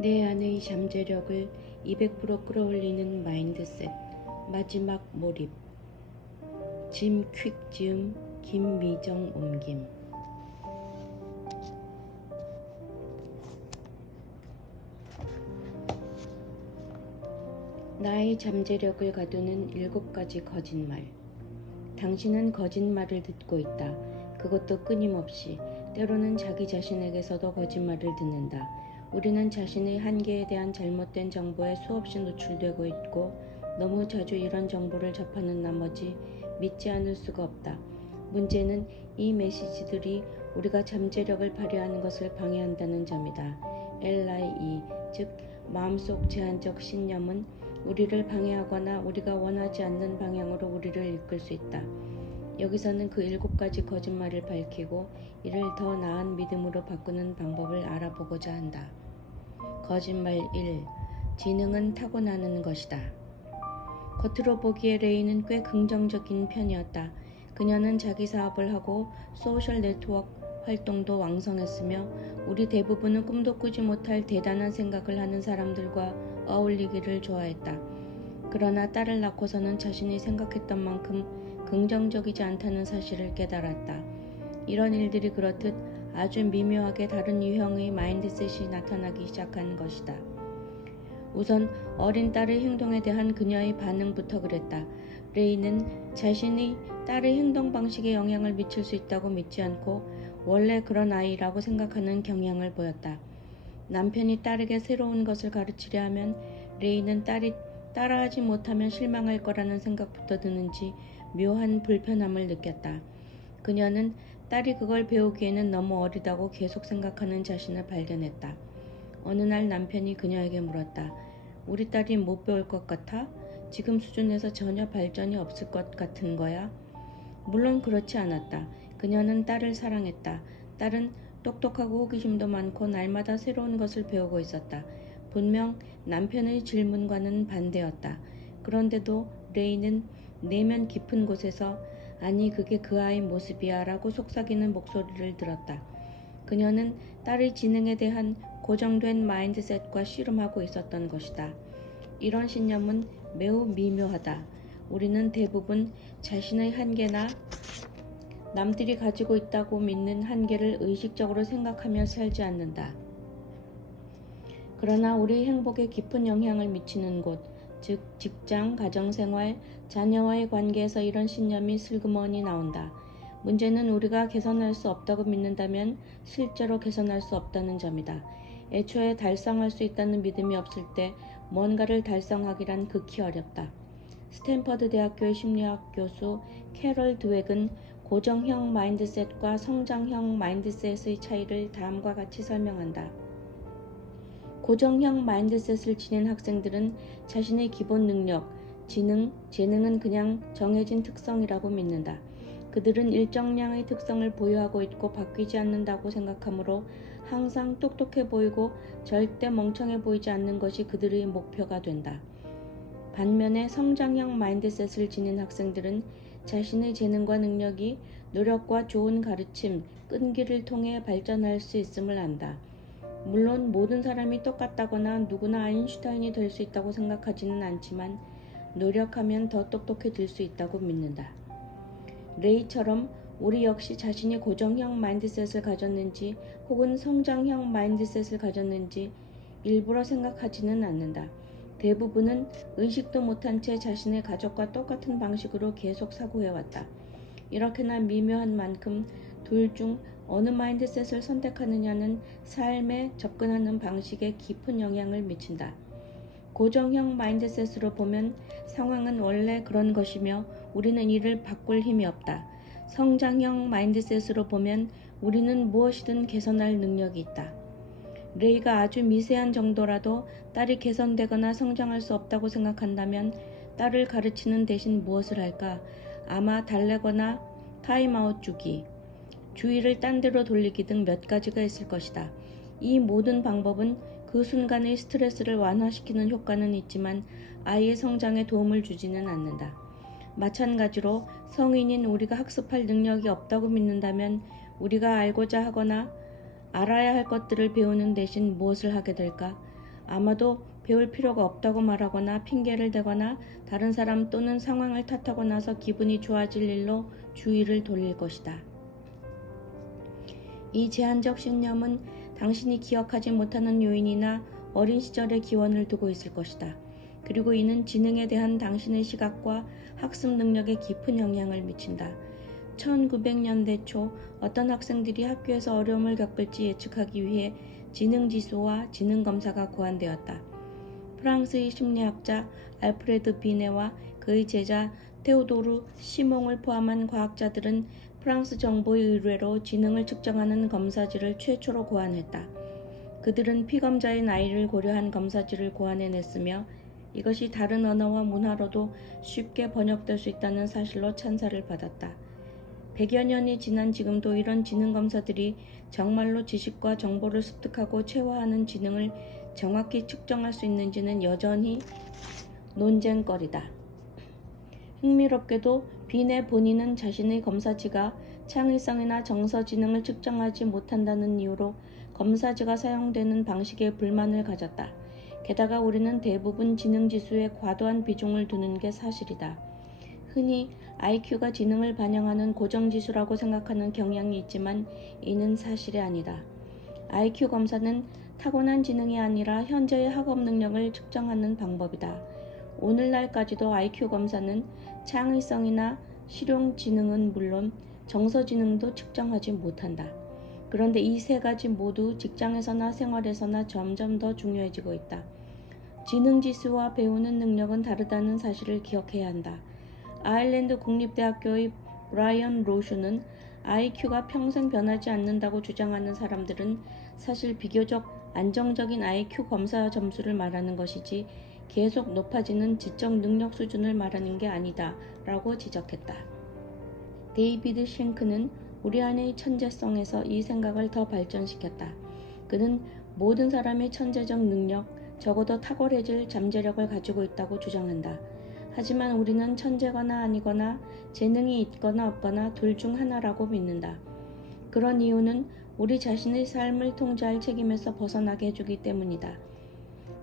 내 안의 잠재력을 200% 끌어올리는 마인드셋. 마지막 몰입. 짐 퀵 지음 김미정 옮김. 나의 잠재력을 가두는 7가지 거짓말. 당신은 거짓말을 듣고 있다. 그것도 끊임없이. 때로는 자기 자신에게서도 거짓말을 듣는다. 우리는 자신의 한계에 대한 잘못된 정보에 수없이 노출되고 있고 너무 자주 이런 정보를 접하는 나머지 믿지 않을 수가 없다. 문제는 이 메시지들이 우리가 잠재력을 발휘하는 것을 방해한다는 점이다. LIE, 즉 마음속 제한적 신념은 우리를 방해하거나 우리가 원하지 않는 방향으로 우리를 이끌 수 있다. 여기서는 그 7가지 거짓말을 밝히고 이를 더 나은 믿음으로 바꾸는 방법을 알아보고자 한다. 거짓말 1. 지능은 타고나는 것이다. 겉으로 보기에 레이는 꽤 긍정적인 편이었다. 그녀는 자기 사업을 하고 소셜 네트워크 활동도 왕성했으며 우리 대부분은 꿈도 꾸지 못할 대단한 생각을 하는 사람들과 어울리기를 좋아했다. 그러나 딸을 낳고서는 자신이 생각했던 만큼 긍정적이지 않다는 사실을 깨달았다. 이런 일들이 그렇듯 아주 미묘하게 다른 유형의 마인드셋이 나타나기 시작한 것이다. 우선 어린 딸의 행동에 대한 그녀의 반응부터 그랬다. 레이는 자신이 딸의 행동 방식에 영향을 미칠 수 있다고 믿지 않고 원래 그런 아이라고 생각하는 경향을 보였다. 남편이 딸에게 새로운 것을 가르치려 하면 레이는 딸이 따라하지 못하면 실망할 거라는 생각부터 드는지 묘한 불편함을 느꼈다. 그녀는 딸이 그걸 배우기에는 너무 어리다고 계속 생각하는 자신을 발견했다. 어느 날 남편이 그녀에게 물었다. 우리 딸이 못 배울 것 같아? 지금 수준에서 전혀 발전이 없을 것 같은 거야? 물론 그렇지 않았다. 그녀는 딸을 사랑했다. 딸은 똑똑하고 호기심도 많고 날마다 새로운 것을 배우고 있었다. 분명 남편의 질문과는 반대였다. 그런데도 레이는 내면 깊은 곳에서 아니 그게 그 아이 모습이야 라고 속삭이는 목소리를 들었다. 그녀는 딸의 지능에 대한 고정된 마인드셋과 씨름하고 있었던 것이다. 이런 신념은 매우 미묘하다. 우리는 대부분 자신의 한계나 남들이 가지고 있다고 믿는 한계를 의식적으로 생각하며 살지 않는다. 그러나 우리 행복에 깊은 영향을 미치는 곳, 즉 직장, 가정생활, 자녀와의 관계에서 이런 신념이 슬그머니 나온다. 문제는 우리가 개선할 수 없다고 믿는다면 실제로 개선할 수 없다는 점이다. 애초에 달성할 수 있다는 믿음이 없을 때 뭔가를 달성하기란 극히 어렵다. 스탠퍼드 대학교의 심리학 교수 캐럴 드웩은 고정형 마인드셋과 성장형 마인드셋의 차이를 다음과 같이 설명한다. 고정형 마인드셋을 지닌 학생들은 자신의 기본 능력, 지능, 재능은 그냥 정해진 특성이라고 믿는다. 그들은 일정량의 특성을 보유하고 있고 바뀌지 않는다고 생각하므로 항상 똑똑해 보이고 절대 멍청해 보이지 않는 것이 그들의 목표가 된다. 반면에 성장형 마인드셋을 지닌 학생들은 자신의 재능과 능력이 노력과 좋은 가르침, 끈기를 통해 발전할 수 있음을 안다. 물론 모든 사람이 똑같다거나 누구나 아인슈타인이 될 수 있다고 생각하지는 않지만 노력하면 더 똑똑해질 수 있다고 믿는다. 레이처럼 우리 역시 자신이 고정형 마인드셋을 가졌는지 혹은 성장형 마인드셋을 가졌는지 일부러 생각하지는 않는다. 대부분은 의식도 못한 채 자신의 가족과 똑같은 방식으로 계속 사고해왔다. 이렇게나 미묘한 만큼 둘 중 어느 마인드셋을 선택하느냐는 삶에 접근하는 방식에 깊은 영향을 미친다. 고정형 마인드셋으로 보면 상황은 원래 그런 것이며 우리는 이를 바꿀 힘이 없다. 성장형 마인드셋으로 보면 우리는 무엇이든 개선할 능력이 있다. 레이가 아주 미세한 정도라도 딸이 개선되거나 성장할 수 없다고 생각한다면 딸을 가르치는 대신 무엇을 할까? 아마 달래거나 타임아웃 주기, 주의를 딴 데로 돌리기 등 몇 가지가 있을 것이다. 이 모든 방법은 그 순간의 스트레스를 완화시키는 효과는 있지만 아이의 성장에 도움을 주지는 않는다. 마찬가지로 성인인 우리가 학습할 능력이 없다고 믿는다면 우리가 알고자 하거나 알아야 할 것들을 배우는 대신 무엇을 하게 될까? 아마도 배울 필요가 없다고 말하거나 핑계를 대거나 다른 사람 또는 상황을 탓하고 나서 기분이 좋아질 일로 주의를 돌릴 것이다. 이 제한적 신념은 당신이 기억하지 못하는 요인이나 어린 시절의 기원을 두고 있을 것이다. 그리고 이는 지능에 대한 당신의 시각과 학습 능력에 깊은 영향을 미친다. 1900년대 초 어떤 학생들이 학교에서 어려움을 겪을지 예측하기 위해 지능지수와 지능검사가 고안되었다. 프랑스의 심리학자 알프레드 비네와 그의 제자 테오도르 시몽을 포함한 과학자들은 프랑스 정부의 의뢰로 지능을 측정하는 검사지를 최초로 고안했다. 그들은 피검자의 나이를 고려한 검사지를 고안해냈으며 이것이 다른 언어와 문화로도 쉽게 번역될 수 있다는 사실로 찬사를 받았다. 100여 년이 지난 지금도 이런 지능검사들이 정말로 지식과 정보를 습득하고 체화하는 지능을 정확히 측정할 수 있는지는 여전히 논쟁거리다. 흥미롭게도 빈의 본인은 자신의 검사지가 창의성이나 정서 지능을 측정하지 못한다는 이유로 검사지가 사용되는 방식에 불만을 가졌다. 게다가 우리는 대부분 지능지수에 과도한 비중을 두는 게 사실이다. 흔히 IQ가 지능을 반영하는 고정지수라고 생각하는 경향이 있지만 이는 사실이 아니다. IQ 검사는 타고난 지능이 아니라 현재의 학업 능력을 측정하는 방법이다. 오늘날까지도 IQ 검사는 창의성이나 실용 지능은 물론 정서 지능도 측정하지 못한다. 그런데 이 세 가지 모두 직장에서나 생활에서나 점점 더 중요해지고 있다. 지능지수와 배우는 능력은 다르다는 사실을 기억해야 한다. 아일랜드 국립대학교의 브라이언 로슈는 IQ가 평생 변하지 않는다고 주장하는 사람들은 사실 비교적 안정적인 IQ 검사 점수를 말하는 것이지 계속 높아지는 지적 능력 수준을 말하는 게 아니다 라고 지적했다. 데이비드 쉔크는 우리 안의 천재성에서 이 생각을 더 발전시켰다. 그는 모든 사람의 천재적 능력, 적어도 탁월해질 잠재력을 가지고 있다고 주장한다. 하지만 우리는 천재거나 아니거나 재능이 있거나 없거나 둘 중 하나라고 믿는다. 그런 이유는 우리 자신의 삶을 통제할 책임에서 벗어나게 해주기 때문이다.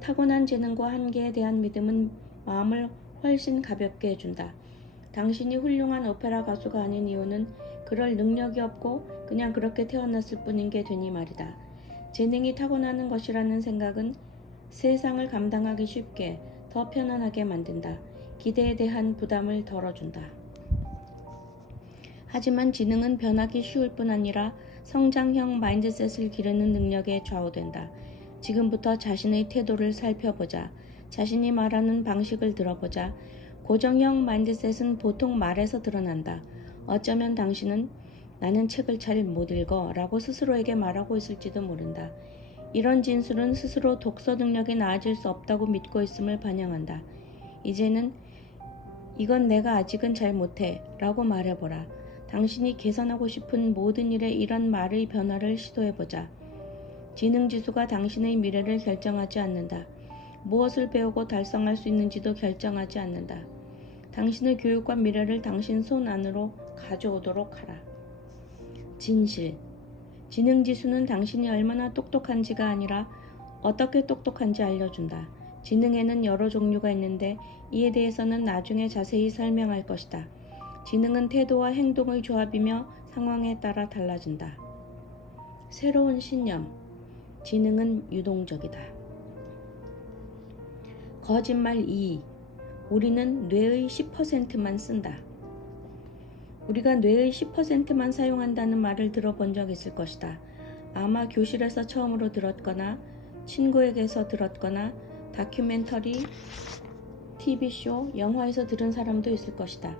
타고난 재능과 한계에 대한 믿음은 마음을 훨씬 가볍게 해준다. 당신이 훌륭한 오페라 가수가 아닌 이유는 그럴 능력이 없고 그냥 그렇게 태어났을 뿐인 게 되니 말이다. 재능이 타고나는 것이라는 생각은 세상을 감당하기 쉽게 더 편안하게 만든다. 기대에 대한 부담을 덜어준다. 하지만 지능은 변하기 쉬울 뿐 아니라 성장형 마인드셋을 기르는 능력에 좌우된다. 지금부터 자신의 태도를 살펴보자. 자신이 말하는 방식을 들어보자. 고정형 마인드셋은 보통 말에서 드러난다. 어쩌면 당신은 나는 책을 잘 못 읽어 라고 스스로에게 말하고 있을지도 모른다. 이런 진술은 스스로 독서 능력이 나아질 수 없다고 믿고 있음을 반영한다. 이제는 이건 내가 아직은 잘 못해 라고 말해보라. 당신이 개선하고 싶은 모든 일에 이런 말의 변화를 시도해보자. 지능지수가 당신의 미래를 결정하지 않는다. 무엇을 배우고 달성할 수 있는지도 결정하지 않는다. 당신의 교육과 미래를 당신 손 안으로 가져오도록 하라. 진실. 지능지수는 당신이 얼마나 똑똑한지가 아니라 어떻게 똑똑한지 알려준다. 지능에는 여러 종류가 있는데 이에 대해서는 나중에 자세히 설명할 것이다. 지능은 태도와 행동의 조합이며 상황에 따라 달라진다. 새로운 신념. 지능은 유동적이다. 거짓말 2. 우리는 뇌의 10%만 쓴다. 우리가 뇌의 10%만 사용한다는 말을 들어본 적 있을 것이다. 아마 교실에서 처음으로 들었거나 친구에게서 들었거나 다큐멘터리, TV쇼, 영화에서 들은 사람도 있을 것이다.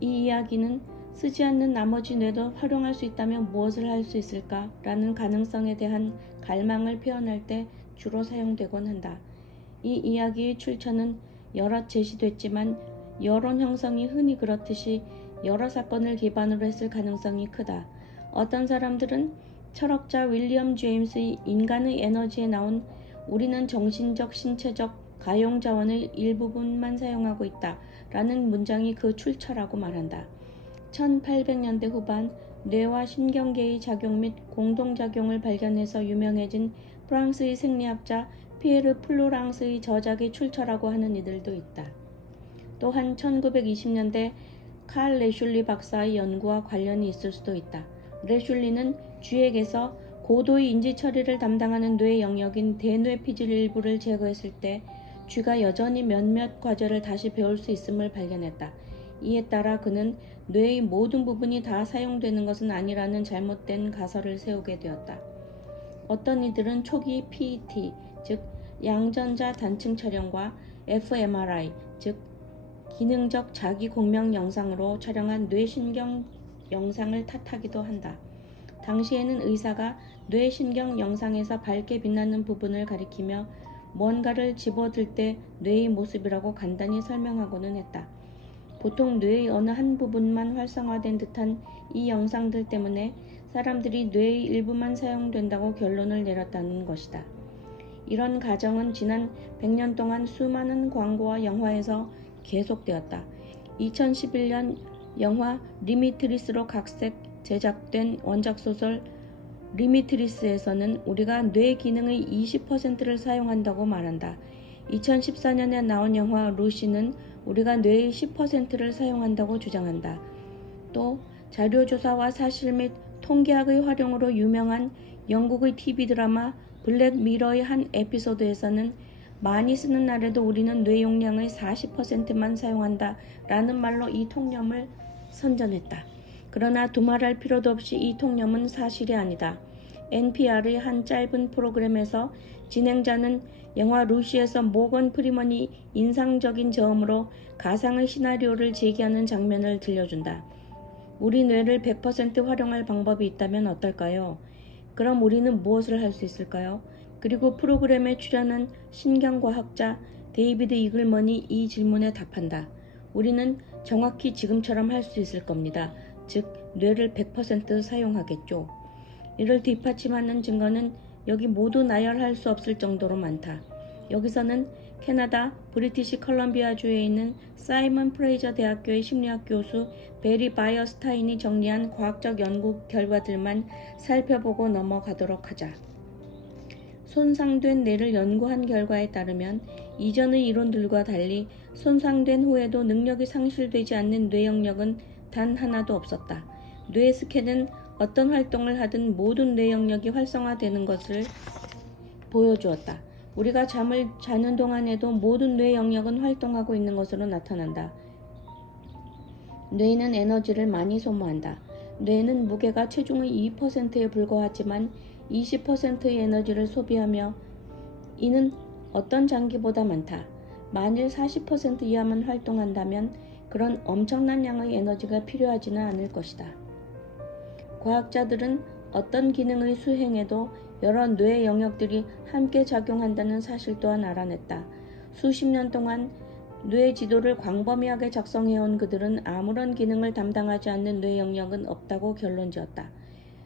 이 이야기는 쓰지 않는 나머지 뇌도 활용할 수 있다면 무엇을 할 수 있을까? 라는 가능성에 대한 갈망을 표현할 때 주로 사용되곤 한다. 이 이야기의 출처는 여럿 제시됐지만 여론 형성이 흔히 그렇듯이 여러 사건을 기반으로 했을 가능성이 크다. 어떤 사람들은 철학자 윌리엄 제임스의 인간의 에너지에 나온 우리는 정신적, 신체적, 가용 자원의 일부분만 사용하고 있다 라는 문장이 그 출처라고 말한다. 1800년대 후반 뇌와 신경계의 작용 및 공동작용을 발견해서 유명해진 프랑스의 생리학자 ዣン피에르 플로랑스의 저작이 출처라고 하는 이들도 있다. 또한 1920년대 칼 레슐리 박사의 연구와 관련이 있을 수도 있다. 레슐리는 쥐에게서 고도의 인지 처리를 담당하는 뇌 영역인 대뇌피질 일부를 제거했을 때 쥐가 여전히 몇몇 과제를 다시 배울 수 있음을 발견했다. 이에 따라 그는 뇌의 모든 부분이 다 사용되는 것은 아니라는 잘못된 가설을 세우게 되었다. 어떤 이들은 초기 PET, 즉 양전자 단층 촬영과 fMRI, 즉 기능적 자기 공명 영상으로 촬영한 뇌신경 영상을 탓하기도 한다. 당시에는 의사가 뇌신경 영상에서 밝게 빛나는 부분을 가리키며 뭔가를 집어들 때 뇌의 모습이라고 간단히 설명하고는 했다. 보통 뇌의 어느 한 부분만 활성화된 듯한 이 영상들 때문에 사람들이 뇌의 일부만 사용된다고 결론을 내렸다는 것이다. 이런 가정은 지난 100년 동안 수많은 광고와 영화에서 계속되었다. 2011년 영화 리미트리스로 각색 제작된 원작소설 리미트리스에서는 우리가 뇌 기능의 20%를 사용한다고 말한다. 2014년에 나온 영화 루시는 우리가 뇌의 10%를 사용한다고 주장한다. 또 자료조사와 사실 및 통계학의 활용으로 유명한 영국의 TV 드라마 블랙미러의 한 에피소드에서는 많이 쓰는 날에도 우리는 뇌 용량의 40%만 사용한다 라는 말로 이 통념을 선전했다. 그러나 두말할 필요도 없이 이 통념은 사실이 아니다. NPR의 한 짧은 프로그램에서 진행자는 영화 루시에서 모건 프리먼이 인상적인 저음으로 가상의 시나리오를 제기하는 장면을 들려준다. 우리 뇌를 100% 활용할 방법이 있다면 어떨까요? 그럼 우리는 무엇을 할 수 있을까요? 그리고 프로그램에 출연한 신경과학자 데이비드 이글먼이 이 질문에 답한다. 우리는 정확히 지금처럼 할 수 있을 겁니다. 즉, 뇌를 100% 사용하겠죠. 이를 뒷받침하는 증거는 여기 모두 나열할 수 없을 정도로 많다. 여기서는 캐나다 브리티시 컬럼비아주에 있는 사이먼 프레이저 대학교의 심리학 교수 베리 바이어스타인이 정리한 과학적 연구 결과들만 살펴보고 넘어가도록 하자. 손상된 뇌를 연구한 결과에 따르면 이전의 이론들과 달리 손상된 후에도 능력이 상실되지 않는 뇌 영역은 단 하나도 없었다. 뇌 스캔은 어떤 활동을 하든 모든 뇌 영역이 활성화되는 것을 보여주었다. 우리가 잠을 자는 동안에도 모든 뇌 영역은 활동하고 있는 것으로 나타난다. 뇌는 에너지를 많이 소모한다. 뇌는 무게가 체중의 2%에 불과하지만 20%의 에너지를 소비하며 이는 어떤 장기보다 많다. 만일 40% 이하만 활동한다면 그런 엄청난 양의 에너지가 필요하지는 않을 것이다. 과학자들은 어떤 기능의 수행에도 여러 뇌 영역들이 함께 작용한다는 사실 또한 알아냈다. 수십 년 동안 뇌 지도를 광범위하게 작성해온 그들은 아무런 기능을 담당하지 않는 뇌 영역은 없다고 결론지었다.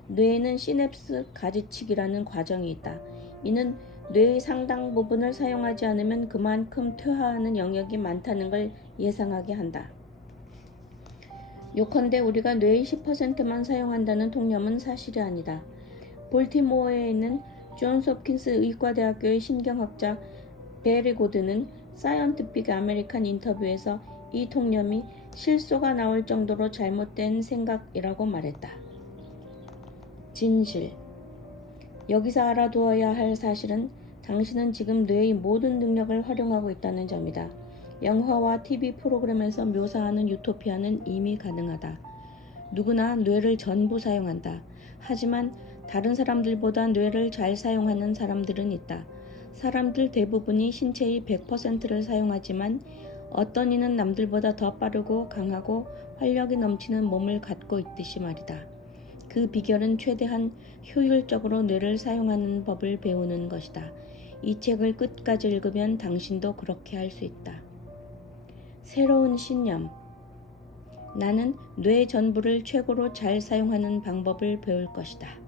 뇌에는 시냅스 가지치기라는 과정이 있다. 이는 뇌의 상당 부분을 사용하지 않으면 그만큼 퇴화하는 영역이 많다는 걸 예상하게 한다. 요컨대 우리가 뇌의 10%만 사용한다는 통념은 사실이 아니다. 볼티모어에 있는 존스 홉킨스 의과대학교의 신경학자 베리 고드는 사이언티픽 아메리칸 인터뷰에서 이 통념이 실소가 나올 정도로 잘못된 생각이라고 말했다. 진실. 여기서 알아두어야 할 사실은 당신은 지금 뇌의 모든 능력을 활용하고 있다는 점이다. 영화와 TV 프로그램에서 묘사하는 유토피아는 이미 가능하다. 누구나 뇌를 전부 사용한다. 하지만 다른 사람들보다 뇌를 잘 사용하는 사람들은 있다. 사람들 대부분이 신체의 100%를 사용하지만 어떤 이는 남들보다 더 빠르고 강하고 활력이 넘치는 몸을 갖고 있듯이 말이다. 그 비결은 최대한 효율적으로 뇌를 사용하는 법을 배우는 것이다. 이 책을 끝까지 읽으면 당신도 그렇게 할 수 있다. 새로운 신념. 나는 뇌 전부를 최고로 잘 사용하는 방법을 배울 것이다.